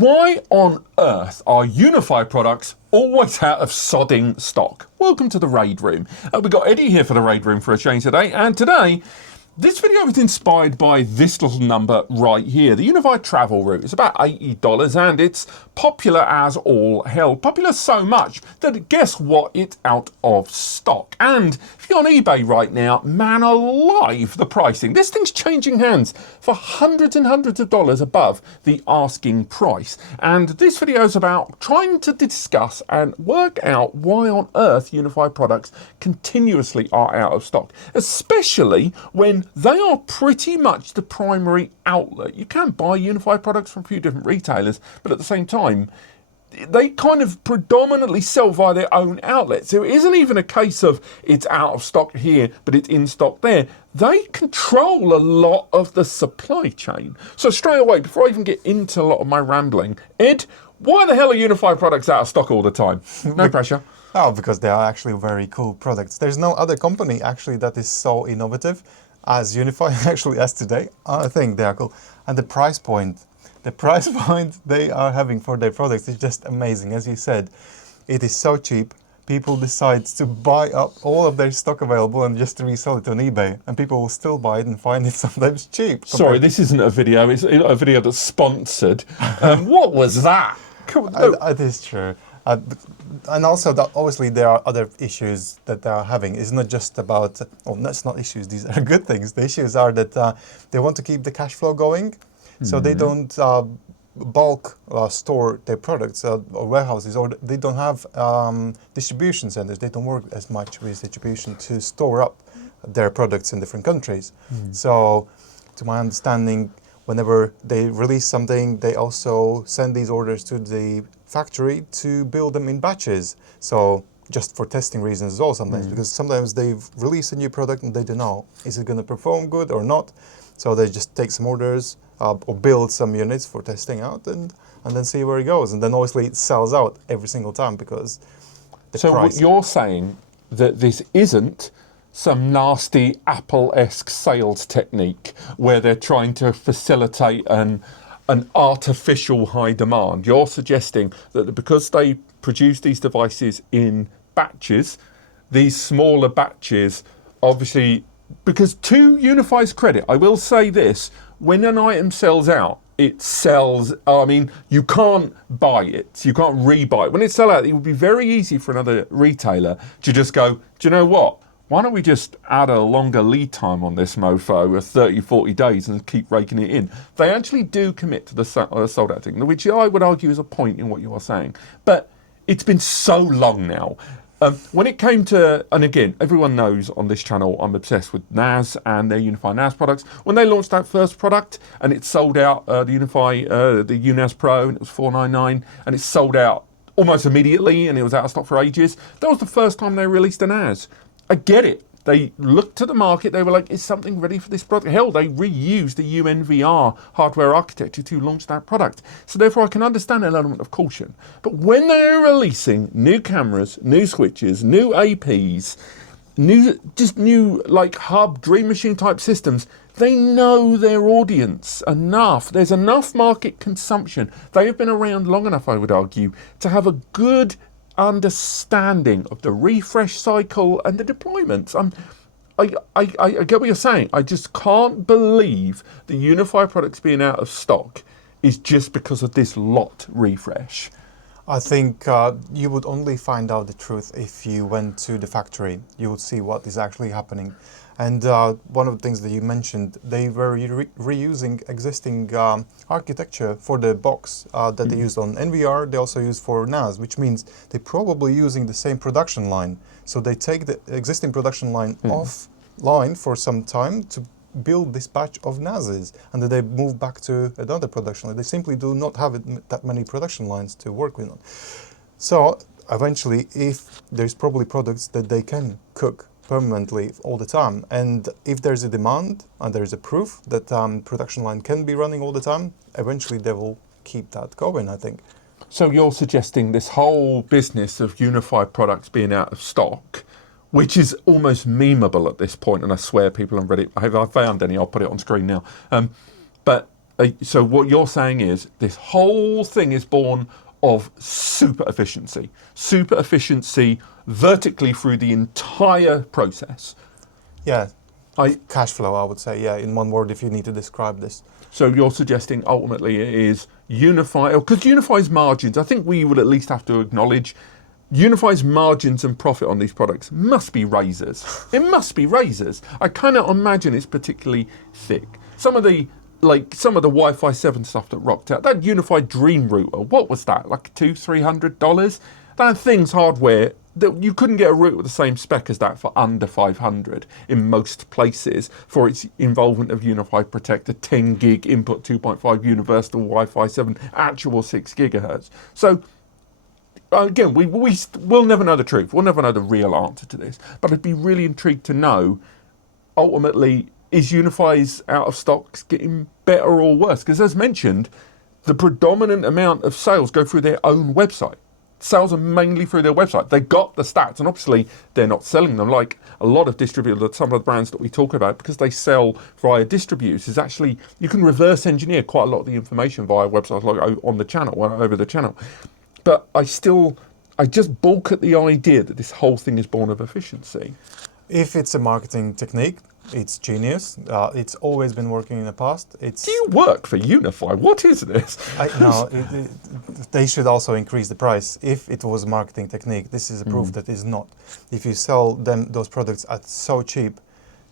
Why on earth are UniFi products always out of sodding stock? Welcome to the Raid Room. We've got Eddie here for the Raid Room for a change today, and today this video is inspired by this little number right here. The UniFi travel route is about $80 and it's popular as all hell. Popular so much that guess what? It's out of stock. And if you're on eBay right now, man alive, the pricing. This thing's changing hands for hundreds and hundreds of dollars above the asking price. And this video is about trying to discuss and work out why on earth UniFi products continuously are out of stock, especially when they are pretty much the primary outlet. You can buy UniFi products from a few different retailers, but at the same time, they kind of predominantly sell via their own outlets. So it isn't even a case of it's out of stock here, but it's in stock there. They control a lot of the supply chain. So straight away, before I even get into a lot of my rambling, Ed, why the hell are UniFi products out of stock all the time? No pressure. Oh, because they are actually very cool products. There's no other company actually that is so innovative as UniFi actually as today. I think they are cool. And the price point they are having for their products is just amazing. As you said, it is so cheap. People decide to buy up all of their stock available and just resell it on eBay, and people will still buy it and find it sometimes cheap. Sorry, this isn't a video. It's a video that's sponsored. What was that? It is true. And also, that obviously, there are other issues that they are having. It's not just about, that's not issues, these are good things. The issues are that they want to keep the cash flow going, so they don't bulk store their products or warehouses, or they don't have distribution centers. They don't work as much with distribution to store up their products in different countries. So, to my understanding, whenever they release something, they also send these orders to the factory to build them in batches. So just for testing reasons as well sometimes, because sometimes they've released a new product and they don't know, is it going to perform good or not? So they just take some orders or build some units for testing out and then see where it goes. And then obviously it sells out every single time because the so price. What you're saying that this isn't some nasty Apple-esque sales technique where they're trying to facilitate an artificial high demand. You're suggesting that because they produce these devices in batches, these smaller batches, obviously, because to UniFi's credit, I will say this, when an item sells out, it sells, I mean, you can't buy it, you can't rebuy it. When it sells out, it would be very easy for another retailer to just go, do you know what? Why don't we just add a longer lead time on this mofo of 30, 40 days and keep raking it in? They actually do commit to the sold out thing, which I would argue is a point in what you are saying. But it's been so long now. When it came to, and again, everyone knows on this channel, I'm obsessed with NAS and their UniFi NAS products. When they launched that first product and it sold out, the UniFi, the UNAS Pro, and it was $499, and it sold out almost immediately and it was out of stock for ages, that was the first time they released a NAS. I get it. They looked to the market, they were like, is something ready for this product? Hell, they reused the UNVR hardware architecture to launch that product. So therefore I can understand an element of caution. But when they're releasing new cameras, new switches, new APs, new like hub, Dream Machine type systems, they know their audience enough. There's enough market consumption. They have been around long enough, I would argue, to have a good understanding of the refresh cycle and the deployments. I get what you're saying. I just can't believe the UniFi products being out of stock is just because of this lot refresh. I think you would only find out the truth if you went to the factory. You would see what is actually happening. And one of the things that you mentioned, they were reusing existing architecture for the box that they used on NVR. They also use for NAS, which means they're probably using the same production line. So they take the existing production line offline for some time to build this batch of NASs, and then they move back to another production line. They simply do not have that many production lines to work with. So eventually, if there's probably products that they can cook permanently all the time, and if there's a demand and there's a proof that production line can be running all the time, eventually they will keep that going, I think. So you're suggesting this whole business of UniFi products being out of stock, which is almost memeable at this point, and I swear people on Reddit, if I found any, I'll put it on screen now. But So what you're saying is this whole thing is born of super efficiency vertically through the entire process. Yeah, I, cash flow, I would say. Yeah, in one word, if you need to describe this. so you're suggesting ultimately it is UniFi, because UniFi's margins, I think we would at least have to acknowledge UniFi's margins and profit on these products must be razors. It must be razors. I cannot imagine it's particularly thick. Some of the Wi-Fi 7 stuff that rocked out, that UniFi Dream Router, what was that? Like $200-300? That thing's hardware that you couldn't get a router with the same spec as that for under 500 in most places for its involvement of UniFi Protect, a 10 gig input 2.5 universal Wi-Fi 7, actual 6 gigahertz. So again, we'll never know the truth. We'll never know the real answer to this. But I'd be really intrigued to know, ultimately, is UniFi's out of stocks getting better or worse? Because as mentioned, the predominant amount of sales go through their own website. Sales are mainly through their website. They got the stats, and obviously they're not selling them like a lot of distributors, some of the brands that we talk about, because they sell via distributors. Is actually, you can reverse engineer quite a lot of the information via websites like on the channel, over the channel. But I just balk at the idea that this whole thing is born of efficiency. If it's a marketing technique, it's genius. It's always been working in the past. Do you work for UniFi? What is this? No, they should also increase the price. If it was a marketing technique, this is a proof that it's not. If you sell those products at so cheap,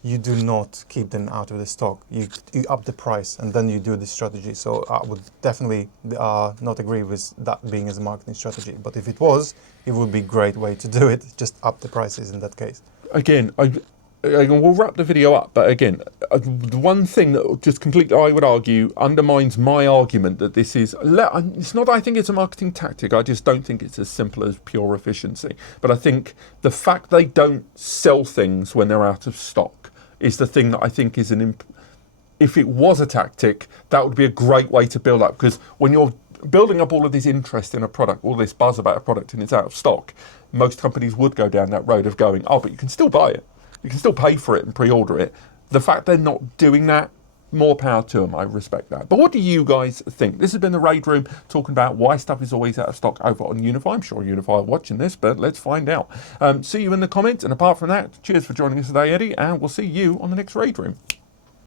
you do not keep them out of the stock. You up the price and then you do this strategy. So I would definitely not agree with that being as a marketing strategy. But if it was, it would be a great way to do it. Just up the prices in that case. Again, we'll wrap the video up, but again, the one thing that just completely, I would argue, undermines my argument that this is, it's not that I think it's a marketing tactic, I just don't think it's as simple as pure efficiency. But I think the fact they don't sell things when they're out of stock is the thing that I think is if it was a tactic, that would be a great way to build up, because when you're building up all of this interest in a product, all this buzz about a product and it's out of stock, most companies would go down that road of going, oh, but you can still buy it. You can still pay for it and pre-order it. The fact they're not doing that, more power to them. I respect that. But what do you guys think? This has been the Raid Room talking about why stuff is always out of stock over on UniFi. I'm sure UniFi are watching this, but let's find out. See you in the comments. And apart from that, cheers for joining us today, Eddie, and we'll see you on the next Raid Room.